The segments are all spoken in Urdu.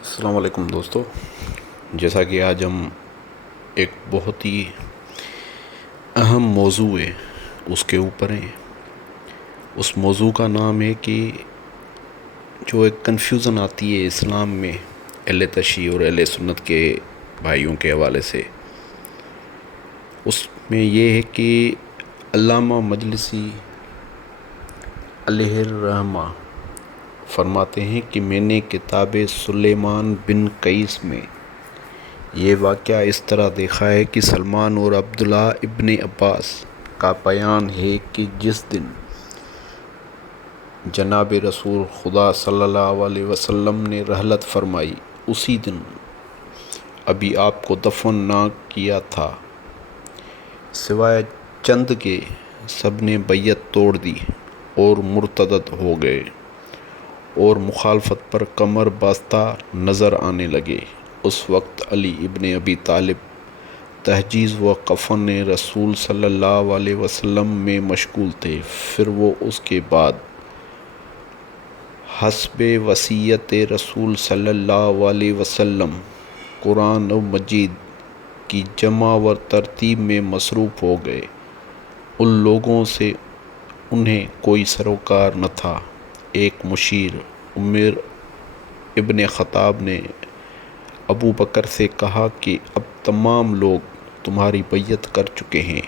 السلام علیکم دوستو، جیسا کہ آج ہم ایک بہت ہی اہم موضوع ہے اس کے اوپر ہیں۔ اس موضوع کا نام ہے کہ جو ایک کنفیوژن آتی ہے اسلام میں اہل تشیع اور اہل سنت کے بھائیوں کے حوالے سے، اس میں یہ ہے کہ علامہ مجلسی علیہ الرحمہ فرماتے ہیں کہ میں نے کتاب سلیمان بن قیس میں یہ واقعہ اس طرح دیکھا ہے کہ سلمان اور عبداللہ ابن عباس کا بیان ہے کہ جس دن جناب رسول خدا صلی اللہ علیہ وسلم نے رحلت فرمائی، اسی دن ابھی آپ کو دفن نہ کیا تھا، سوائے چند کے سب نے بیعت توڑ دی اور مرتد ہو گئے اور مخالفت پر کمر بستہ نظر آنے لگے۔ اس وقت علی ابن ابی طالب تجہیز و کفن رسول صلی اللہ علیہ وسلم میں مشغول تھے۔ پھر وہ اس کے بعد حسب وصیت رسول صلی اللہ علیہ وسلم قرآن مجید کی جمع و ترتیب میں مصروف ہو گئے۔ ان لوگوں سے انہیں کوئی سروکار نہ تھا۔ ایک مشیر عمر ابن خطاب نے ابو بکر سے کہا کہ اب تمام لوگ تمہاری بیعت کر چکے ہیں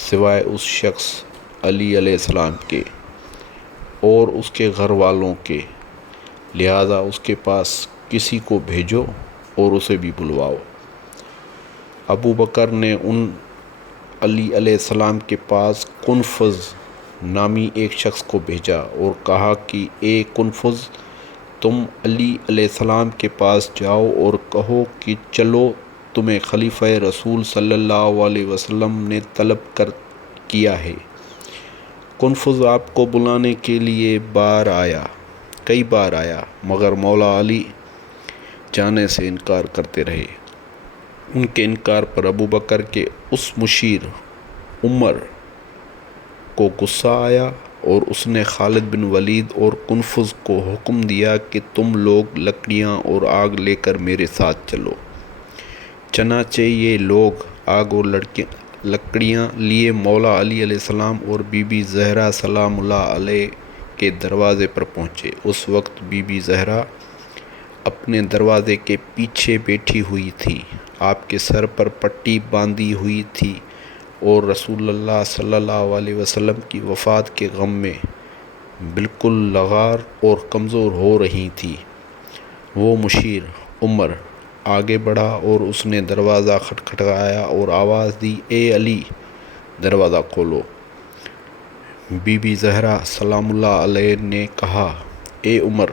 سوائے اس شخص علی علیہ السلام کے اور اس کے گھر والوں کے، لہذا اس کے پاس کسی کو بھیجو اور اسے بھی بلواؤ۔ ابو بکر نے ان علی علیہ السلام کے پاس کنفذ نامی ایک شخص کو بھیجا اور کہا کہ اے کنفذ، تم علی علیہ السلام کے پاس جاؤ اور کہو کہ چلو، تمہیں خلیفہ رسول صلی اللہ علیہ وسلم نے طلب کیا ہے۔ کنفذ آپ کو بلانے کے لیے کئی بار آیا مگر مولا علی جانے سے انکار کرتے رہے۔ ان کے انکار پر ابو بکر کے اس مشیر عمر کو غصہ آیا اور اس نے خالد بن ولید اور کنفذ کو حکم دیا کہ تم لوگ لکڑیاں اور آگ لے کر میرے ساتھ چلو۔ چنانچہ یہ لوگ آگ اور لکڑیاں لیے مولا علی علیہ السلام اور بی بی زہرا سلام اللہ علیہ کے دروازے پر پہنچے۔ اس وقت بی بی زہرا اپنے دروازے کے پیچھے بیٹھی ہوئی تھی، آپ کے سر پر پٹی باندھی ہوئی تھی اور رسول اللہ صلی اللہ علیہ وسلم کی وفات کے غم میں بالکل لغار اور کمزور ہو رہی تھی۔ وہ مشیر عمر آگے بڑھا اور اس نے دروازہ کھٹکھٹایا اور آواز دی، اے علی، دروازہ کھولو۔ بی بی زہرا سلام اللہ علیہ نے کہا، اے عمر،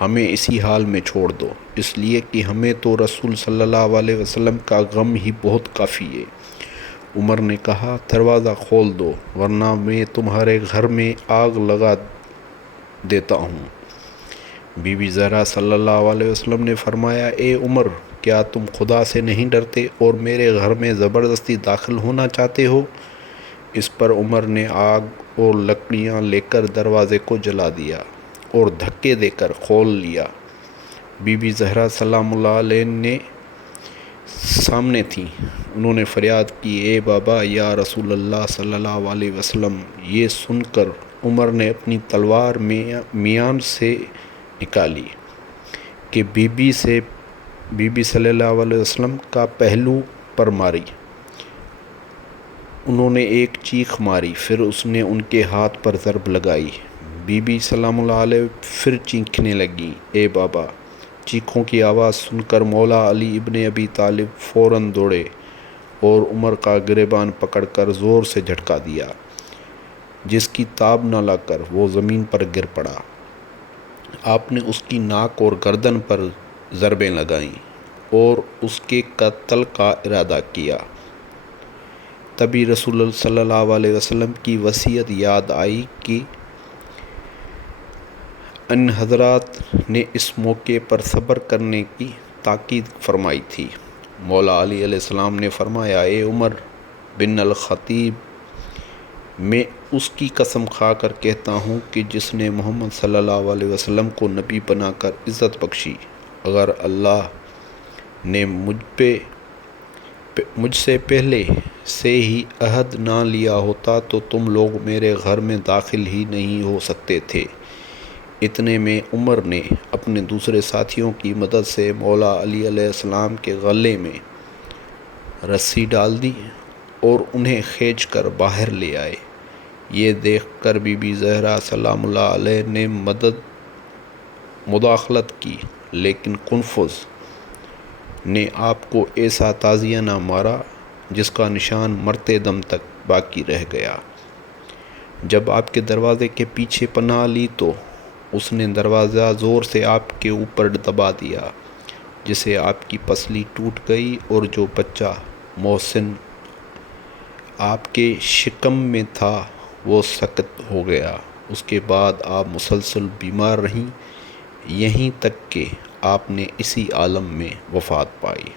ہمیں اسی حال میں چھوڑ دو، اس لیے کہ ہمیں تو رسول صلی اللہ علیہ وسلم کا غم ہی بہت کافی ہے۔ عمر نے کہا، دروازہ کھول دو ورنہ میں تمہارے گھر میں آگ لگا دیتا ہوں۔ بی بی زہرا صلی اللہ علیہ وسلم نے فرمایا، اے عمر، کیا تم خدا سے نہیں ڈرتے اور میرے گھر میں زبردستی داخل ہونا چاہتے ہو؟ اس پر عمر نے آگ اور لکڑیاں لے کر دروازے کو جلا دیا اور دھکے دے کر کھول لیا۔ بی بی زہرا سلام اللہ علیہ نے سامنے تھیں، انہوں نے فریاد کی، اے بابا یا رسول اللہ صلی اللہ علیہ وسلم۔ یہ سن کر عمر نے اپنی تلوار میان سے نکالی کہ بی بی صلی اللہ علیہ وسلم کا پہلو پر ماری۔ انہوں نے ایک چیخ ماری، پھر اس نے ان کے ہاتھ پر ضرب لگائی۔ بی بی سلام اللہ علیہ پھر چیخنے لگیں، اے بابا۔ چیخوں کی آواز سن کر مولا علی ابن ابی طالب فوراً دوڑے اور عمر کا گریبان پکڑ کر زور سے جھٹکا دیا، جس کی تاب نہ لا کر وہ زمین پر گر پڑا۔ آپ نے اس کی ناک اور گردن پر ضربیں لگائیں اور اس کے قتل کا ارادہ کیا۔ تبھی رسول صلی اللہ علیہ وسلم کی وصیت یاد آئی کہ ان حضرات نے اس موقع پر صبر کرنے کی تاکید فرمائی تھی۔ مولا علی علیہ السلام نے فرمایا، اے عمر بن الخطاب، میں اس کی قسم کھا کر کہتا ہوں کہ جس نے محمد صلی اللہ علیہ وسلم کو نبی بنا کر عزت بخشی اگر اللہ نے مجھ سے پہلے سے ہی عہد نہ لیا ہوتا تو تم لوگ میرے گھر میں داخل ہی نہیں ہو سکتے تھے۔ اتنے میں عمر نے اپنے دوسرے ساتھیوں کی مدد سے مولا علی علیہ السلام کے گلے میں رسی ڈال دی اور انہیں کھینچ کر باہر لے آئے۔ یہ دیکھ کر بی بی زہرا سلام اللہ علیہ نے مداخلت کی، لیکن کنفوز نے آپ کو ایسا تعزیہ نہ مارا جس کا نشان مرتے دم تک باقی رہ گیا۔ جب آپ کے دروازے کے پیچھے پناہ لی تو اس نے دروازہ زور سے آپ کے اوپر دبا دیا، جس سے آپ کی پسلی ٹوٹ گئی اور جو بچہ محسن آپ کے شکم میں تھا وہ سقط ہو گیا۔ اس کے بعد آپ مسلسل بیمار رہیں، یہیں تک کہ آپ نے اسی عالم میں وفات پائی۔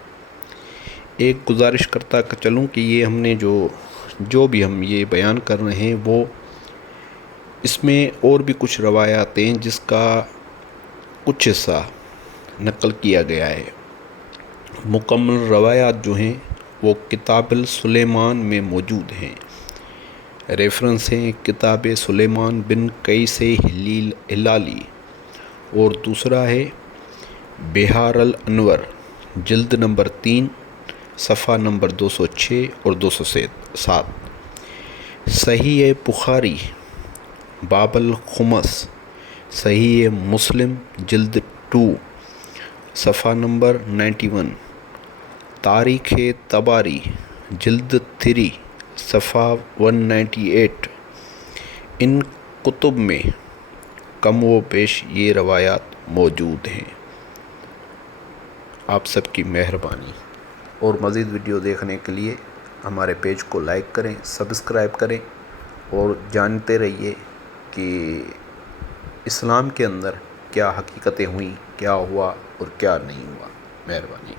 ایک گزارش کرتا چلوں کہ یہ ہم نے جو بھی ہم یہ بیان کر رہے ہیں وہ اس میں اور بھی کچھ روایات ہیں جس کا کچھ حصہ نقل کیا گیا ہے۔ مکمل روایات جو ہیں وہ کتاب سلیمان میں موجود ہیں۔ ریفرنس ہیں کتاب سلیمان بن قیس ہلالی، اور دوسرا ہے بحار الانوار جلد نمبر 3 صفحہ نمبر 206 اور 207۔ صحیح بخاری باب الخمس، صحیح مسلم جلد 2 صفحہ نمبر 91، تاریخ طبری جلد 3 صفحہ 198۔ ان کتب میں کم و بیش یہ روایات موجود ہیں۔ آپ سب کی مہربانی، اور مزید ویڈیو دیکھنے کے لیے ہمارے پیج کو لائک کریں، سبسکرائب کریں، اور جانتے رہیے کہ اسلام کے اندر کیا حقیقتیں ہوئیں، کیا ہوا اور کیا نہیں ہوا۔ مہربانی۔